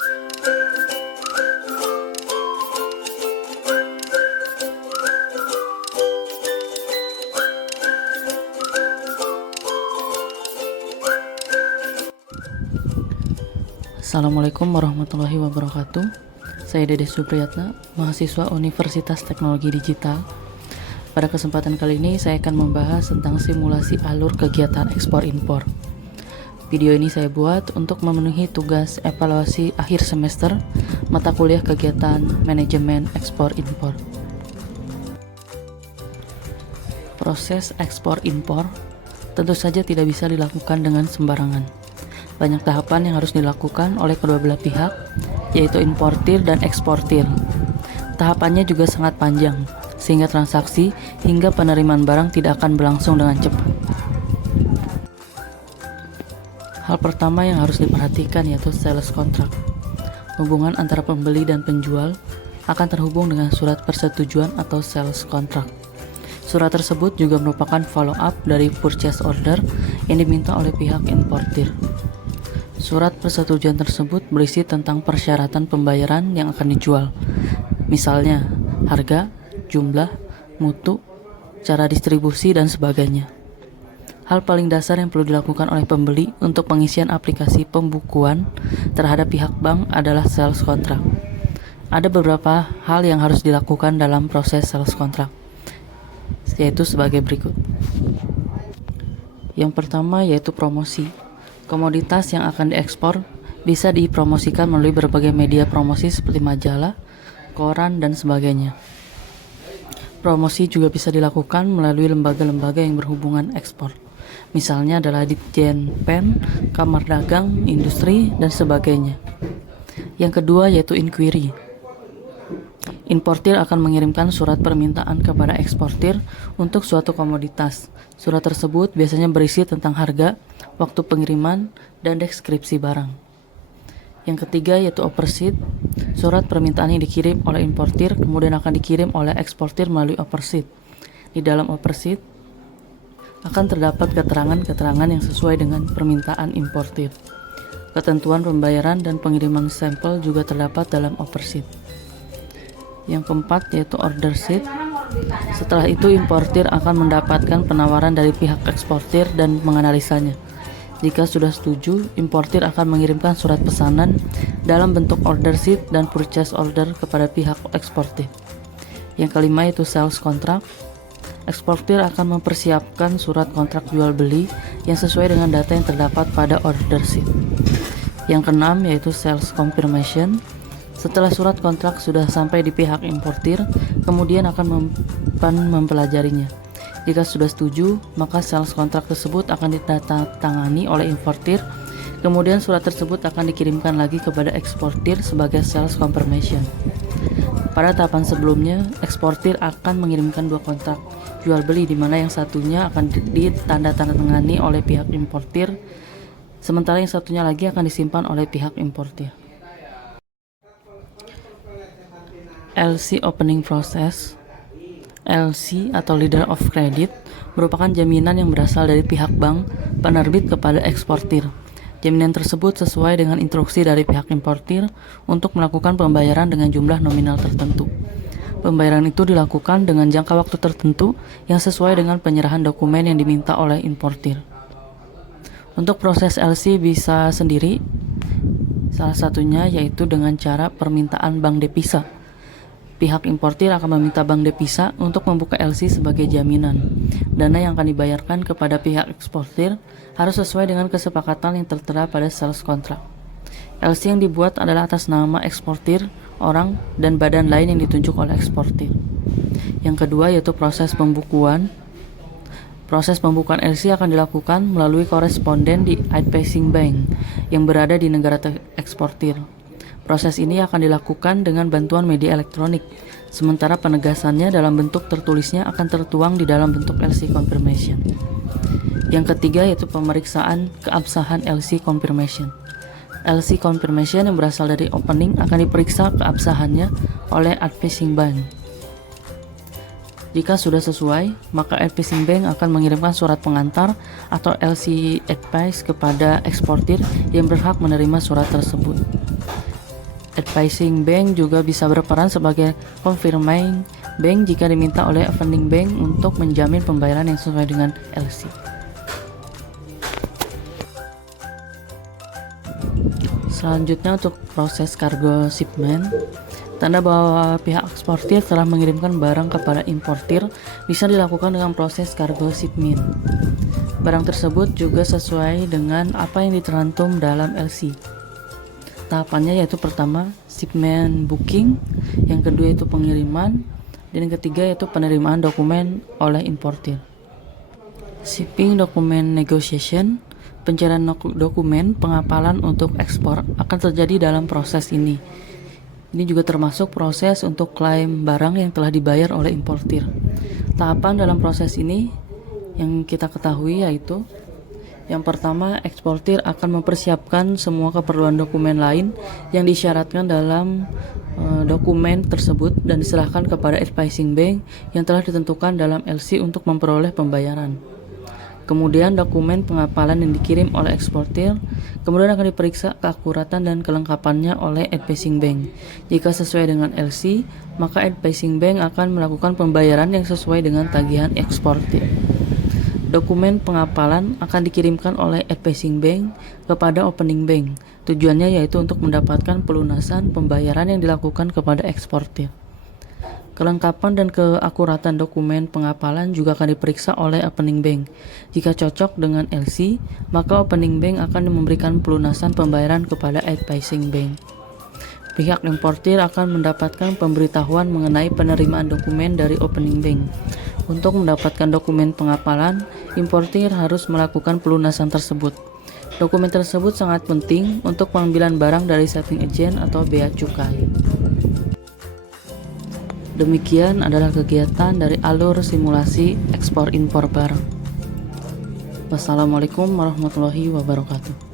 Assalamualaikum warahmatullahi wabarakatuh. Saya Dede Supriyatna, mahasiswa Universitas Teknologi Digital. Pada kesempatan kali ini saya akan membahas tentang simulasi alur kegiatan ekspor-impor. Video ini saya buat untuk memenuhi tugas evaluasi akhir semester mata kuliah kegiatan manajemen ekspor-impor. Proses ekspor-impor tentu saja tidak bisa dilakukan dengan sembarangan. Banyak tahapan yang harus dilakukan oleh kedua belah pihak, yaitu importir dan eksportir. Tahapannya juga sangat panjang, sehingga transaksi hingga penerimaan barang tidak akan berlangsung dengan cepat. Hal pertama yang harus diperhatikan yaitu sales contract. Hubungan antara pembeli dan penjual akan terhubung dengan surat persetujuan atau sales contract. Surat tersebut juga merupakan follow-up dari purchase order yang diminta oleh pihak importir. Surat persetujuan tersebut berisi tentang persyaratan pembayaran yang akan dijual, misalnya harga, jumlah, mutu, cara distribusi, dan sebagainya. Hal paling dasar yang perlu dilakukan oleh pembeli untuk pengisian aplikasi pembukuan terhadap pihak bank adalah sales contract. Ada beberapa hal yang harus dilakukan dalam proses sales contract, yaitu sebagai berikut. Yang pertama yaitu promosi. Komoditas yang akan diekspor bisa dipromosikan melalui berbagai media promosi seperti majalah, koran, dan sebagainya. Promosi juga bisa dilakukan melalui lembaga-lembaga yang berhubungan ekspor. Misalnya adalah Ditjen PEN, Kamar Dagang, Industri, dan sebagainya. Yang kedua yaitu inquiry. Importir akan mengirimkan surat permintaan kepada eksportir untuk suatu komoditas. Surat tersebut biasanya berisi tentang harga, waktu pengiriman, dan deskripsi barang. Yang ketiga yaitu overseas. Surat permintaan yang dikirim oleh importir kemudian akan dikirim oleh eksportir melalui overseas. Di dalam overseas akan terdapat keterangan-keterangan yang sesuai dengan permintaan importir. Ketentuan pembayaran dan pengiriman sampel juga terdapat dalam overseas. Yang keempat yaitu order sheet. Setelah itu importir akan mendapatkan penawaran dari pihak eksportir dan menganalisanya. Jika sudah setuju, importir akan mengirimkan surat pesanan dalam bentuk order sheet dan purchase order kepada pihak eksportir. Yang kelima yaitu sales contract. Eksportir akan mempersiapkan surat kontrak jual beli yang sesuai dengan data yang terdapat pada order sheet. Yang keenam yaitu sales confirmation. Setelah surat kontrak sudah sampai di pihak importir, kemudian akan mempelajarinya. Jika sudah setuju, maka sales kontrak tersebut akan ditandatangani oleh importir. Kemudian surat tersebut akan dikirimkan lagi kepada eksportir sebagai sales confirmation. Pada tahapan sebelumnya, eksportir akan mengirimkan dua kontrak jual beli di mana yang satunya akan ditandatangani oleh pihak importir, sementara yang satunya lagi akan disimpan oleh pihak importir. LC opening process. LC atau letter of credit merupakan jaminan yang berasal dari pihak bank penerbit kepada eksportir. Jaminan tersebut sesuai dengan instruksi dari pihak importir untuk melakukan pembayaran dengan jumlah nominal tertentu. Pembayaran itu dilakukan dengan jangka waktu tertentu yang sesuai dengan penyerahan dokumen yang diminta oleh importir. Untuk proses LC bisa sendiri, salah satunya yaitu dengan cara permintaan bank devisa. Pihak importir akan meminta bank devisa untuk membuka LC sebagai jaminan. Dana yang akan dibayarkan kepada pihak eksportir harus sesuai dengan kesepakatan yang tertera pada sales contract. LC yang dibuat adalah atas nama eksportir, orang, dan badan lain yang ditunjuk oleh eksportir. Yang kedua yaitu proses pembukuan. Proses pembukuan LC akan dilakukan melalui koresponden di outpacing bank yang berada di negara eksportir. Proses ini akan dilakukan dengan bantuan media elektronik, sementara penegasannya dalam bentuk tertulisnya akan tertuang di dalam bentuk LC confirmation. Yang ketiga yaitu pemeriksaan keabsahan LC confirmation. LC confirmation yang berasal dari opening akan diperiksa keabsahannya oleh outpacing bank. Jika sudah sesuai, maka outpacing bank akan mengirimkan surat pengantar atau LC advice kepada eksportir yang berhak menerima surat tersebut. Advising bank juga bisa berperan sebagai confirming bank jika diminta oleh offending bank untuk menjamin pembayaran yang sesuai dengan LC. Selanjutnya untuk proses cargo shipment, tanda bahwa pihak eksportir telah mengirimkan barang kepada importir bisa dilakukan dengan proses cargo shipment. Barang tersebut juga sesuai dengan apa yang tercantum dalam LC. Tahapannya yaitu pertama, shipment booking, yang kedua itu pengiriman, dan yang ketiga yaitu penerimaan dokumen oleh importir. Shipping document negotiation, pencairan dokumen pengapalan untuk ekspor akan terjadi dalam proses ini. Ini juga termasuk proses untuk klaim barang yang telah dibayar oleh importir. Tahapan dalam proses ini yang kita ketahui yaitu yang pertama, eksportir akan mempersiapkan semua keperluan dokumen lain yang disyaratkan dalam dokumen tersebut dan diserahkan kepada advising bank yang telah ditentukan dalam LC untuk memperoleh pembayaran. Kemudian dokumen pengapalan yang dikirim oleh eksportir kemudian akan diperiksa keakuratan dan kelengkapannya oleh advising bank. Jika sesuai dengan LC, maka advising bank akan melakukan pembayaran yang sesuai dengan tagihan eksportir. Dokumen pengapalan akan dikirimkan oleh advising bank kepada opening bank. Tujuannya yaitu untuk mendapatkan pelunasan pembayaran yang dilakukan kepada eksportir. Kelengkapan dan keakuratan dokumen pengapalan juga akan diperiksa oleh opening bank. Jika cocok dengan LC, maka opening bank akan memberikan pelunasan pembayaran kepada advising bank. Pihak importir akan mendapatkan pemberitahuan mengenai penerimaan dokumen dari opening bank. Untuk mendapatkan dokumen pengapalan, importir harus melakukan pelunasan tersebut. Dokumen tersebut sangat penting untuk pengambilan barang dari saving agent atau bea cukai. Demikian adalah kegiatan dari alur simulasi ekspor impor barang. Wassalamualaikum warahmatullahi wabarakatuh.